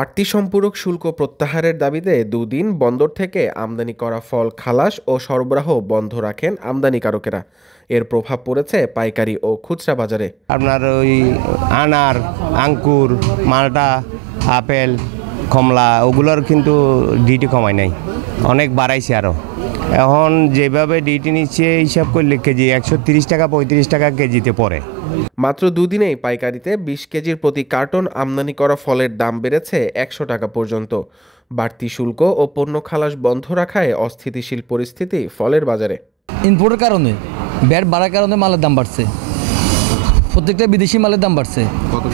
বাড়তি সম্পূরক শুল্ক প্রত্যাহারের দাবিতে দুদিন বন্দর থেকে আমদানি করা ফল খালাস ও সরবরাহ বন্ধ রাখেন আমদানিকারকেরা। এর প্রভাব পড়েছে পাইকারি ও খুচরা বাজারে। আপনার ওই আনার, আঙ্কুর, মালটা, আপেল, কমলা ওগুলোর কিন্তু ডিটি কমায় নাই, অনেক বাড়াইছে আরও। এখন যেভাবে ডিটি নিচ্ছে হিসাব করলে কেজি 130 টাকা 35 টাকা কেজিতে পড়ে। মাত্র দুদিনেই পাইকারিতে 20 কেজির প্রতি কার্টন আমদানি করা ফলের দাম বেড়েছে 100 টাকা পর্যন্ত। বাড়তি শুল্ক ও পণ্য খালাস বন্ধ রাখায় অস্থিতিশীল পরিস্থিতি ফলের বাজারে। ইনপুটের কারণে ব্যাট বাড়ার কারণে মালের দাম বাড়ছে, প্রত্যেকটা বিদেশি মালের দাম বাড়ছে।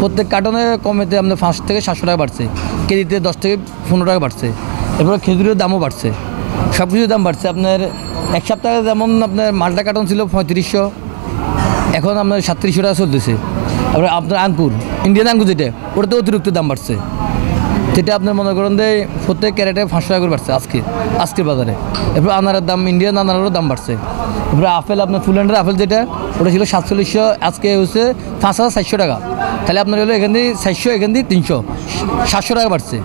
প্রত্যেক কার্টনে কমেতে আপনার 5 থেকে 700 টাকা বাড়ছে, কেজিতে 10 থেকে 15 টাকা বাড়ছে। এরপরে খেজুরের দামও বাড়ছে, সব কিছুর দাম বাড়ছে। আপনার এক সপ্তাহে যেমন আপনার মালটা কার্টন ছিল 3500, এখন আপনার 3700 টাকা চলতেছে। তারপরে আপনার আঙ্কুর, ইন্ডিয়ান আঙ্কুর যেটা, ওটাতে অতিরিক্ত দাম বাড়ছে। যেটা আপনার মনে করেন যে প্রত্যেক ক্যারেটে 500 টাকা করে বাড়ছে আজকের বাজারে। এরপর আনারের দাম, ইন্ডিয়ান আনারেরও দাম বাড়ছে। এরপরে আপেল, আপনার ফুল হ্যান্ডের আপেল যেটা, ওটা ছিল 4700, আজকে হচ্ছে 5400 টাকা। তাহলে আপনার হলো এখান থেকে 400, এখান থেকে 300, 700 টাকা বাড়ছে।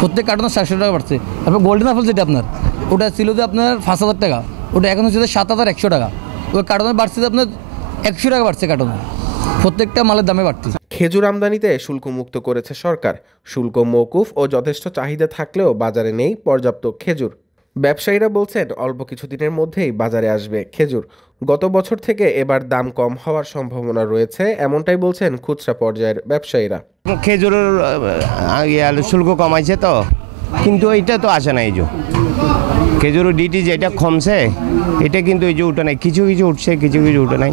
প্রত্যেক কার্টনে 700 টাকা বাড়ছে। তারপর গোল্ডেন আপেল যেটা আপনার, ওটা ছিল যে আপনার 5000 টাকা, ওটা এখন হচ্ছে 7100 টাকা। ওই কার্টনে বাড়ছে যে আপনার 100 টাকা বাড়ছে কার্টনে। প্রত্যেকটা মালের দামে বাড়ছে। খেজুর আমদানিতে শুল্ক মুক্ত করেছে সরকার। শুল্ক মওকুফ ও যথেষ্ট চাহিদা থাকলেও বাজারে নেই পর্যাপ্ত খেজুর। ব্যবসায়ীরা বলছেন অল্প কিছুদিনের মধ্যেই বাজারে আসবে খেজুর। গত বছর থেকে এবার দাম কম হওয়ার সম্ভাবনা রয়েছে, এমনটাই বলছেন খুচরা পর্যায়ের ব্যবসায়ীরা। খেজুরের শুল্ক কমাইছে তো, কিন্তু এইটা তো আসে না। এই যে খেজুরের ডিটি যেটা কমছে, এটা কিন্তু এই যে উঠে নাই, কিছু কিছু উঠছে, কিছু কিছু উঠে নাই,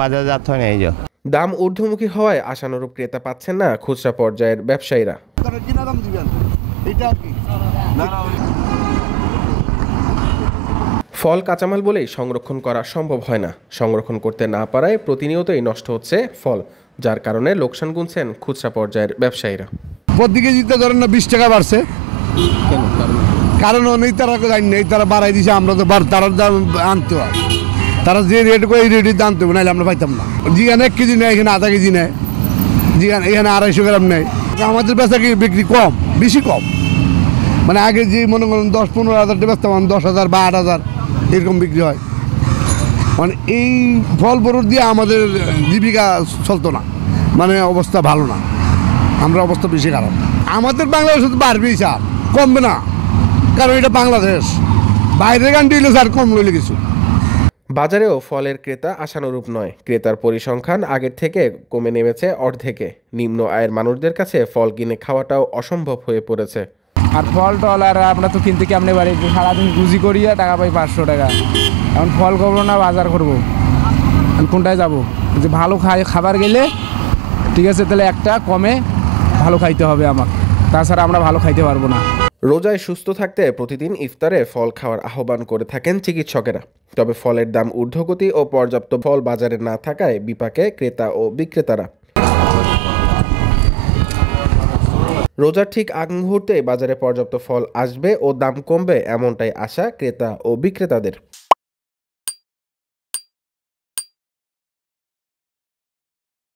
বাজারজাত হয় না। এই যে দাম ঊর্ধ্বমুখী হওয়ায় আশানুরূপ ক্রেতা পাচ্ছেন না খুচরা পর্যায়ের ব্যবসায়ীরা। ফল কাঁচামাল বলেই সংরক্ষণ করা সম্ভব হয় না। সংরক্ষণ করতে না পারায় প্রতিনিয়তই নষ্ট হচ্ছে ফল, যার কারণে লোকসান গুনছেন খুচরা পর্যায়ের ব্যবসায়ীরা। প্রতি কেজিতে ধরেন না 20 টাকা বাড়ছে। কারণ অনেক তারা জানি নেই, তারা বাড়াই দিছে, আমরা তো তারা দাম আনতে হয়, তারা যে রেট করে এই রেটে আনতে হবে, নাহলে আমরা পাইতাম না। যেখানে 1 কেজি নেয়, এখানে আধা কেজি নেয়, যেখানে এখানে 250 গ্রাম নেয়। আমাদের বেচা বিক্রি কম, বেশি কম। মানে আগে যে মনে করেন 10-15 হাজার বেচতাম, 10,000 বা 8,000 এরকম বিক্রি হয়। মানে এই ফল বরুদ দিয়ে আমাদের জীবিকা চলতো না, মানে অবস্থা ভালো না, আমরা অবস্থা বেশি খারাপ। আমাদের বাংলাদেশ বাড়বেই স্যার, কমবে না, কারণ এটা বাংলাদেশ। বাইরের গান দিলে স্যার কম লইলে কিছু। বাজারেও ফলের ক্রেতা আশানুরূপ নয়। ক্রেতার পরিসংখ্যান আগের থেকে কমে নেমেছে অর্ধেকে। নিম্ন আয়ের মানুষদের কাছে ফল কিনে খাওয়াটাও অসম্ভব হয়ে পড়েছে। আর ফল টল আর আমরা তো কিনতে কেমনে পারি, সারাদিন রুজি করিয়া টাকা পাই 500 টাকা। এখন ফল করবো না বাজার করবো, কোনটায় যাবো? যে ভালো খাবার গেলে ঠিক আছে, তাহলে একটা কমে ভালো খাইতে হবে আমাকে, তাছাড়া আমরা ভালো খাইতে পারবো না। রোজায় সুস্থ থাকতে প্রতিদিন ইফতারে ফল খাওয়ার আহ্বান করে থাকেন চিকিৎসকেরা। তবে ফলের দাম ঊর্ধ্বগতি ও পর্যাপ্ত ফল বাজারে না থাকায় বিপাকে ক্রেতা ও বিক্রেতারা। রোজার ঠিক আগ মুহূর্তে বাজারে পর্যাপ্ত ফল আসবে ও দাম কমবে, এমনটাই আশা ক্রেতা ও বিক্রেতাদের।